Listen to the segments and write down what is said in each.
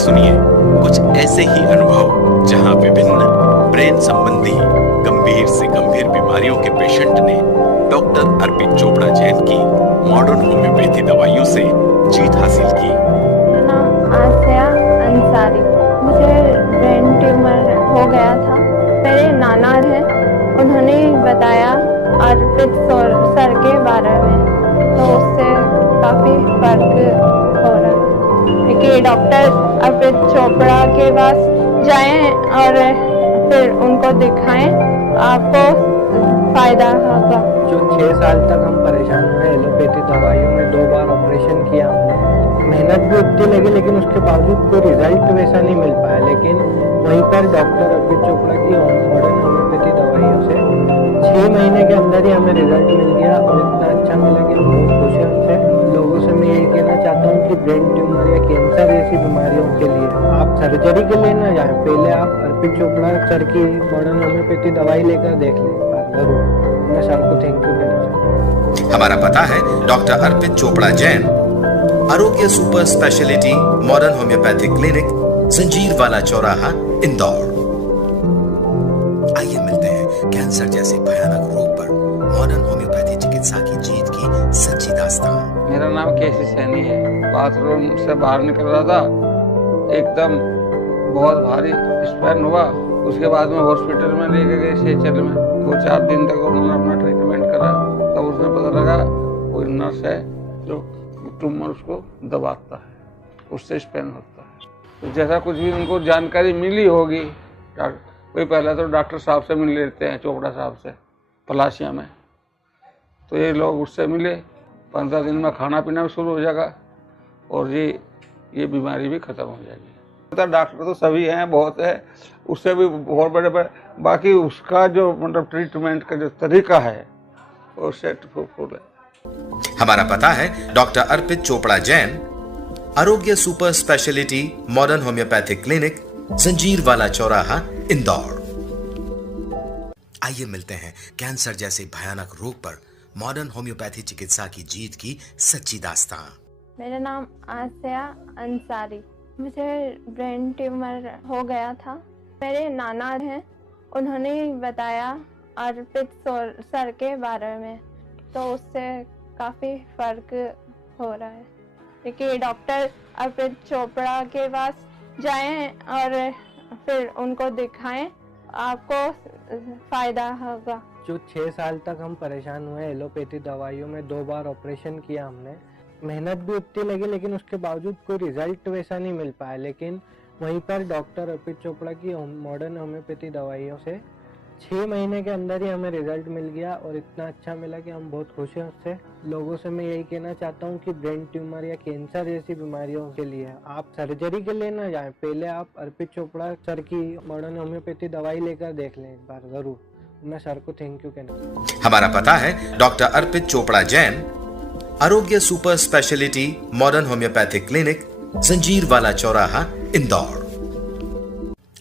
सुनिए कुछ ऐसे ही अनुभव जहां विभिन्न ब्रेन संबंधी गंभीर से गंभीर बीमारियों के पेशेंट ने डॉक्टर अर्पित चोपड़ा जैन की मॉडर्न होम्योपैथी दवाइयों से जीत हासिल की। मेरा नाम आसिया अंसारी। मुझे ब्रेन ट्यूमर हो गया था। मेरे नाना हैं, उन्होंने बताया अर्पित सर के बारे में, तो उससे काफ़ी फर्क हो रहा है कि डॉक्टर अर्पित चोपड़ा के पास जाएं और फिर उनको दिखाएं, आपको फ़ायदा होगा। जो 6 साल तक हम परेशान हुए एलोपैथी दवाइयों में, 2 बार ऑपरेशन किया हमने, मेहनत भी उतनी लगी, लेकिन उसके बावजूद कोई रिजल्ट वैसा नहीं मिल पाया। लेकिन वहीं पर डॉक्टर अर्पित चोपड़ा की मॉडर्न होम्योपैथी दवाइयों से 6 महीने के अंदर ही हमें रिजल्ट मिल गया और इतना अच्छा मिला कि हम बहुत खुश हैं उनसे। लोगों से मैं यही कहना चाहता हूँ कि ब्रेन ट्यूमर या कैंसर जैसी बीमारियों के लिए आप सर्जरी के लिए ना जाएं, पहले आप अर्पित चोपड़ा सर की मॉडर्न होम्योपैथी दवाई लेकर देख लें जरूर। मैं सर को थैंक यू कहना चाहता हूँ। हमारा पता है डॉक्टर अर्पित चोपड़ा जैन, आरोग्य super speciality modern homeopathic clinic, जंजीर वाला चौराहा, इंदौर। आइए मिलते हैं कैंसर जैसे भयानक रोग पर मॉडर्न होम्योपैथी चिकित्सा की जीत की सच्ची दास्तान। मेरा नाम केसी सैनी है। बाथरूम से बाहर निकल रहा था, एकदम बहुत भारी स्पैन हुआ उसके बाद में हॉस्पिटल में लेके गए सेचल में। 2-4 दिन तक उन्होंने अपना ट्रीटमेंट करा। तब उसमें पता लगा कोई नर्स है जो ट्यूमर उसको दबाता है, उससे स्पेन होता है। तो जैसा कुछ भी उनको जानकारी मिली होगी, कोई पहले तो डॉक्टर साहब से मिल लेते हैं, चोपड़ा साहब से पलाशिया में। तो ये लोग उससे मिले, 15 दिन में खाना पीना भी शुरू हो जाएगा और ये बीमारी भी खत्म हो जाएगी। डॉक्टर तो सभी हैं, बहुत है, उससे भी बहुत बड़े बाकी उसका जो मतलब ट्रीटमेंट का जो तरीका है वो सेट फुल है। हमारा पता है डॉक्टर अर्पित चोपड़ा जैन, आरोग्य super speciality modern homeopathic clinic, जंजीर वाला चौराहा, इंदौर। आइए मिलते हैं कैंसर जैसे भयानक रोग पर मॉडर्न होम्योपैथी चिकित्सा की जीत की सच्ची दास्तां। मेरा नाम आसिया अंसारी। मुझे ब्रेन ट्यूमर हो गया था। मेरे नाना हैं, उन्होंने बताया अर्पित सर के बारे में, तो उससे काफ़ी फर्क हो रहा है। क्योंकि डॉक्टर अर्पित चोपड़ा के पास जाएं और फिर उनको दिखाएं, आपको फ़ायदा होगा। जो 6 साल तक हम परेशान हुए एलोपैथी दवाइयों में, 2 बार ऑपरेशन किया हमने, मेहनत भी उतनी लगी लेकिन उसके बावजूद कोई रिजल्ट वैसा नहीं मिल पाया। लेकिन वहीं पर डॉक्टर अर्पित चोपड़ा की मॉडर्न होम्योपैथी दवाइयों से 6 महीने के अंदर ही हमें रिजल्ट मिल गया और इतना अच्छा मिला कि हम बहुत खुश हैं उससे। लोगों से मैं यही कहना चाहता हूँ कि ब्रेन ट्यूमर या कैंसर जैसी बीमारियों के लिए आप सर्जरी के लिए ना जाएं, पहले आप अर्पित चोपड़ा सर की मॉडर्न होम्योपैथी दवाई लेकर देख लें एक बार जरूर। मैं सर को थैंक यू कहना। हमारा पता है डॉक्टर अर्पित चोपड़ा जैन, आरोग्य super speciality modern homeopathic clinic, जंजीर वाला चौराहा, इंदौर।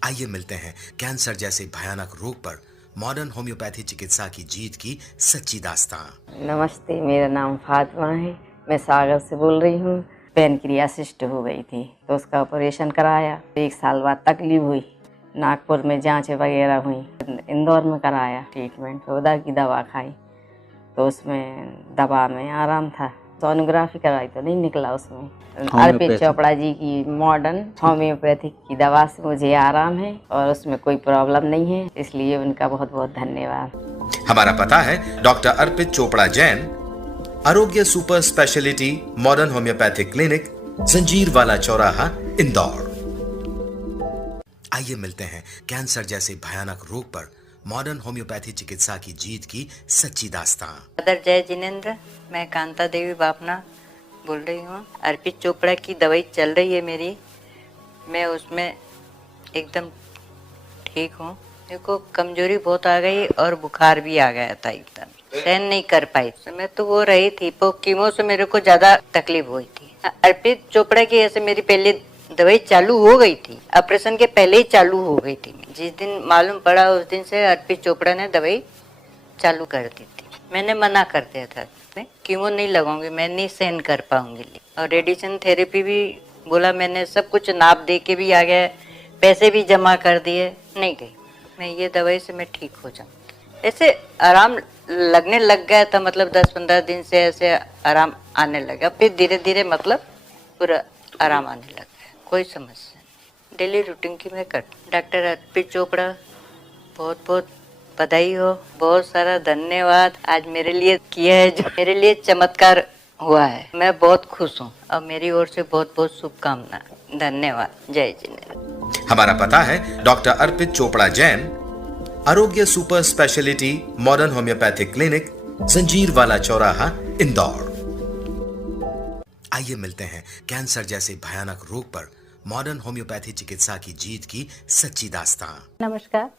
आइए मिलते हैं कैंसर जैसे भयानक रोग पर मॉडर्न होम्योपैथी चिकित्सा की जीत की सच्ची दास्तां। नमस्ते, मेरा नाम फातिमा है, मैं सागर से बोल रही हूँ। पैनक्रियासिस्ट हो गई थी तो उसका ऑपरेशन कराया। 1 साल बाद तकलीफ हुई, नागपुर में जांच वगैरह हुई, इंदौर में कराया ट्रीटमेंट, उधर की दवा खाई तो उसमें दवा में आराम था। सोनोग्राफी कराई तो नहीं निकला उसमें। अर्पित चोपड़ा जी की मॉडर्न होम्योपैथिक की दवा से मुझे आराम है और उसमें कोई प्रॉब्लम नहीं है, इसलिए उनका बहुत बहुत धन्यवाद। हमारा पता है डॉक्टर अर्पित चोपड़ा जैन, आरोग्य super speciality modern homeopathic clinic, जंजीर वाला चौराहा, इंदौर। आइए मिलते हैं कैंसर जैसे भयानक रोग पर मॉडर्न होम्योपैथी चिकित्सा की जीत की सच्ची दास्तां। अदर जय जिनेंद्र, मैं कांता देवी बापना बोल रही हूँ। अर्पित चोपड़ा की दवाई चल रही है मेरी, मैं उसमें एकदम ठीक हूँ। मेरे को कमजोरी बहुत आ गई और बुखार भी आ गया था, एकदम सहन नहीं कर पाई। मैं तो वो रही थी, वो कीमो से मेरे को ज्यादा तकलीफ हुई थी। अर्पित चोपड़ा की ऐसे मेरी पहले दवाई चालू हो गई थी, ऑपरेशन के पहले ही चालू हो गई थी। जिस दिन मालूम पड़ा उस दिन से अर्पित चोपड़ा ने दवाई चालू कर दी थी। मैंने मना कर दिया था, मैं कीमो नहीं लगाऊंगी, मैं नहीं सहन कर पाऊंगी। और रेडिएशन थेरेपी भी बोला, मैंने सब कुछ नाप दे के भी आ गया, पैसे भी जमा कर दिए, नहीं गई। मैं ये दवाई से मैं ठीक हो जाऊँ। ऐसे आराम लगने लग गया था, मतलब 10-15 दिन से ऐसे आराम आने लगा। फिर धीरे धीरे मतलब पूरा आराम आने लगा, कोई समस्या नहीं। डेली रूटीन की मैं कर। डॉक्टर अर्पित चोपड़ा बहुत बहुत बधाई हो, बहुत सारा धन्यवाद। आज मेरे लिए किया है जो मेरे लिए चमत्कार हुआ है, मैं बहुत खुश हूँ और मेरी ओर से बहुत बहुत शुभकामना। धन्यवाद, जय जिनेंद्र। हमारा पता है डॉक्टर अर्पित चोपड़ा जैन, आरोग्य super speciality modern homeopathic clinic, जंजीर वाला चौराहा, इंदौर। आइए मिलते हैं कैंसर जैसे भयानक रोग पर मॉडर्न होम्योपैथी चिकित्सा की जीत की सच्ची दास्तां। नमस्कार,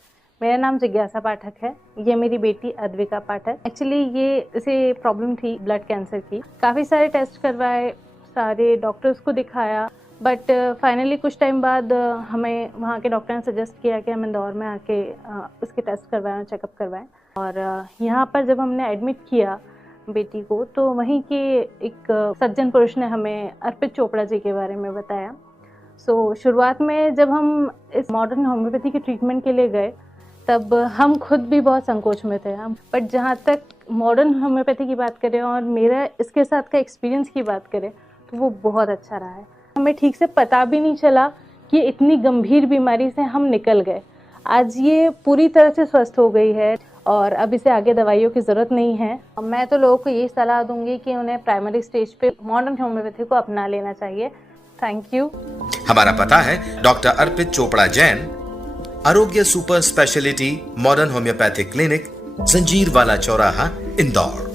मेरा नाम जिज्ञासा पाठक है। ये मेरी बेटी अद्विका पाठक। एक्चुअली ये इसे प्रॉब्लम थी ब्लड कैंसर की। काफ़ी सारे टेस्ट करवाए, सारे डॉक्टर्स को दिखाया, बट फाइनली कुछ टाइम बाद हमें वहाँ के डॉक्टर ने सजेस्ट किया कि हम इंदौर में आके उसके टेस्ट करवाएं, चेकअप करवाएं। और यहाँ पर जब हमने एडमिट किया बेटी को, तो वहीं के एक सज्जन पुरुष ने हमें अर्पित चोपड़ा जी के बारे में बताया। शुरुआत में जब हम इस मॉडर्न होम्योपैथी के ट्रीटमेंट के लिए गए, तब हम खुद भी बहुत संकोच में थे। बट जहाँ तक मॉडर्न होम्योपैथी की बात करें और मेरा इसके साथ का एक्सपीरियंस की बात करें, तो वो बहुत अच्छा रहा है। हमें ठीक से पता भी नहीं चला कि इतनी गंभीर बीमारी से हम निकल गए। आज ये पूरी तरह से स्वस्थ हो गई है और अब इसे आगे दवाइयों की ज़रूरत नहीं है। मैं तो लोगों को यही सलाह दूंगी कि उन्हें प्राइमरी स्टेज पे मॉडर्न होम्योपैथी को अपना लेना चाहिए। Thank you. हमारा पता है डॉक्टर अर्पित चोपड़ा जैन, आरोग्य super speciality modern homeopathic clinic, जंजीर वाला चौराहा, इंदौर।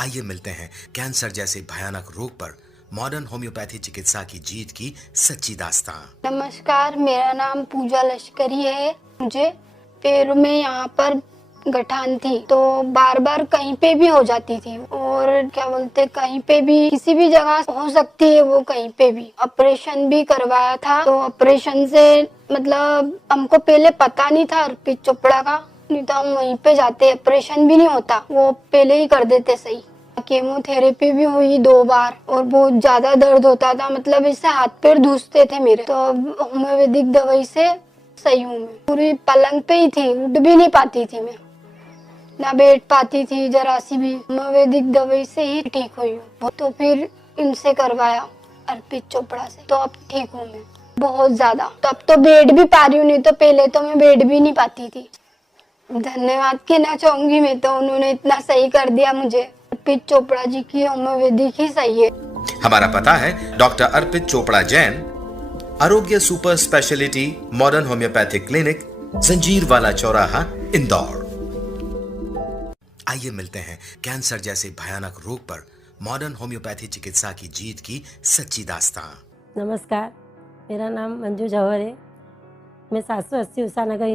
आइए मिलते हैं कैंसर जैसे भयानक रोग पर मॉडर्न होम्योपैथी चिकित्सा की जीत की सच्ची दास्तां। नमस्कार, मेरा नाम पूजा लश्करी है। मुझे पैरों में यहाँ पर गठान थी तो बार बार कहीं पे भी हो जाती थी और क्या बोलते कहीं पे भी किसी भी जगह हो सकती है वो कहीं पे भी। ऑपरेशन भी करवाया था तो ऑपरेशन से मतलब हमको पहले पता नहीं था अर्पित चोपड़ा का, नहीं तो हम वहीं पे जाते, ऑपरेशन भी नहीं होता, वो पहले ही कर देते सही। केमोथेरेपी भी हुई 2 बार और बहुत ज्यादा दर्द होता था, मतलब इससे हाथ पैर धूसते थे मेरे। तो होम्योपैथिक दवाई से सही हूँ मैं। पूरी पलंग पे ही थी, उठ भी नहीं पाती थी मैं, ना बैठ पाती थी जरा सी भी। होम्योपैथिक दवाई से ही ठीक हुई हूँ। तो फिर इनसे करवाया अर्पित चोपड़ा से, तो अब ठीक हूँ मैं बहुत ज्यादा। तो अब तो बैठ भी पा रही हूँ, नहीं तो पहले तो मैं बैठ भी नहीं पाती थी। धन्यवाद कहना चाहूंगी मैं तो, उन्होंने इतना सही कर दिया मुझे। अर्पित चोपड़ा जी की होम्योपैथिक ही सही है। हमारा पता है डॉक्टर अर्पित चोपड़ा जैन, आरोग्य super speciality modern homeopathic clinic, जंजीर वाला चौराहा, इंदौर। आइए मिलते हैं कैंसर जैसे भयानक रोग पर मॉडर्न होम्योपैथी चिकित्सा की जीत की सच्ची दास्तां। नमस्कार, मेरा नाम मंजू जौहर है। मैं 780 उषा नगर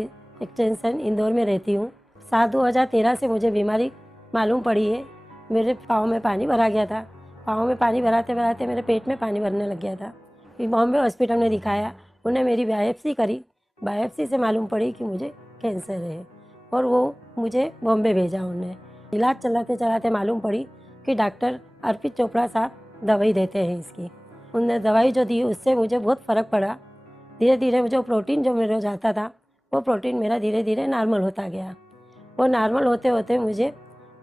एक्सटेंशन इंदौर में रहती हूँ। 7/2013 से मुझे बीमारी मालूम पड़ी है। मेरे पाँव में पानी भरा गया था। पाँव में पानी भराते भराते मेरे पेट में पानी भरने लग गया था। फिर बॉम्बे हॉस्पिटल में दिखाया, उन्हें मेरी बायोप्सी करी। बायोप्सी से मालूम पड़ी कि मुझे कैंसर है और वो मुझे बॉम्बे भेजा उन्हें। इलाज चलाते चलाते मालूम पड़ी कि डॉक्टर अर्पित चोपड़ा साहब दवाई देते हैं इसकी। उनने दवाई जो दी उससे मुझे बहुत फ़र्क पड़ा। धीरे धीरे जो प्रोटीन जो मेरे जाता था वो प्रोटीन मेरा धीरे धीरे नॉर्मल होता गया। वो नॉर्मल होते होते मुझे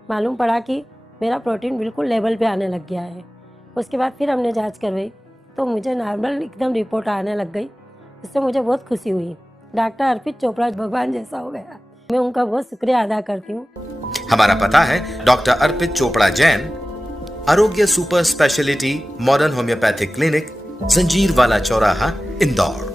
मालूम पड़ा कि मेरा प्रोटीन बिल्कुल लेवल पे आने लग गया है। उसके बाद फिर हमने जांच करवाई तो मुझे नॉर्मल एकदम रिपोर्ट आने लग गई। इससे मुझे बहुत खुशी हुई। डॉक्टर अर्पित चोपड़ा भगवान जैसा हो गया। मैं उनका बहुत शुक्रिया अदा करती हूँ। हमारा पता है डॉक्टर अर्पित चोपड़ा जैन, आरोग्य super speciality modern homeopathic clinic, जंजीर वाला चौराहा, इंदौर।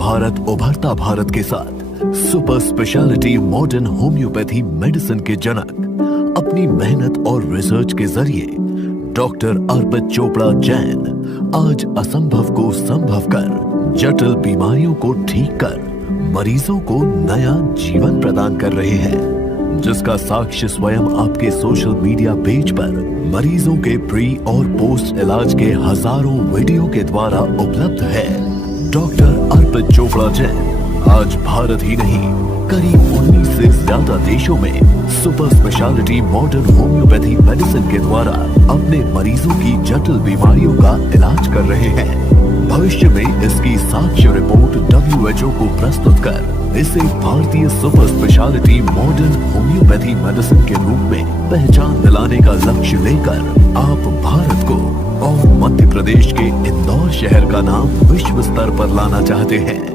भारत उभरता भारत के साथ super speciality modern homeopathy medicine के जनक अपनी मेहनत और रिसर्च के जरिए डॉक्टर अर्पित चोपड़ा जैन आज असंभव को संभव कर जटिल बीमारियों को ठीक कर मरीजों को नया जीवन प्रदान कर रहे हैं। जिसका साक्ष्य स्वयं आपके सोशल मीडिया पेज पर मरीजों के प्री और पोस्ट इलाज के हजारों वीडियो के द्वारा उपलब्ध है। डॉक्टर अर्पित चोपड़ा जैन आज भारत ही नहीं करीब 19 से ज्यादा देशों में super speciality modern homeopathy medicine के द्वारा अपने मरीजों की जटिल बीमारियों का इलाज कर रहे हैं। भविष्य में इसकी साक्ष्य रिपोर्ट WHO को प्रस्तुत कर इसे भारतीय super speciality modern homeopathy medicine के रूप में पहचान दिलाने का लक्ष्य लेकर आप भारत को और मध्य प्रदेश के इंदौर शहर का नाम विश्व स्तर पर लाना चाहते हैं।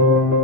है।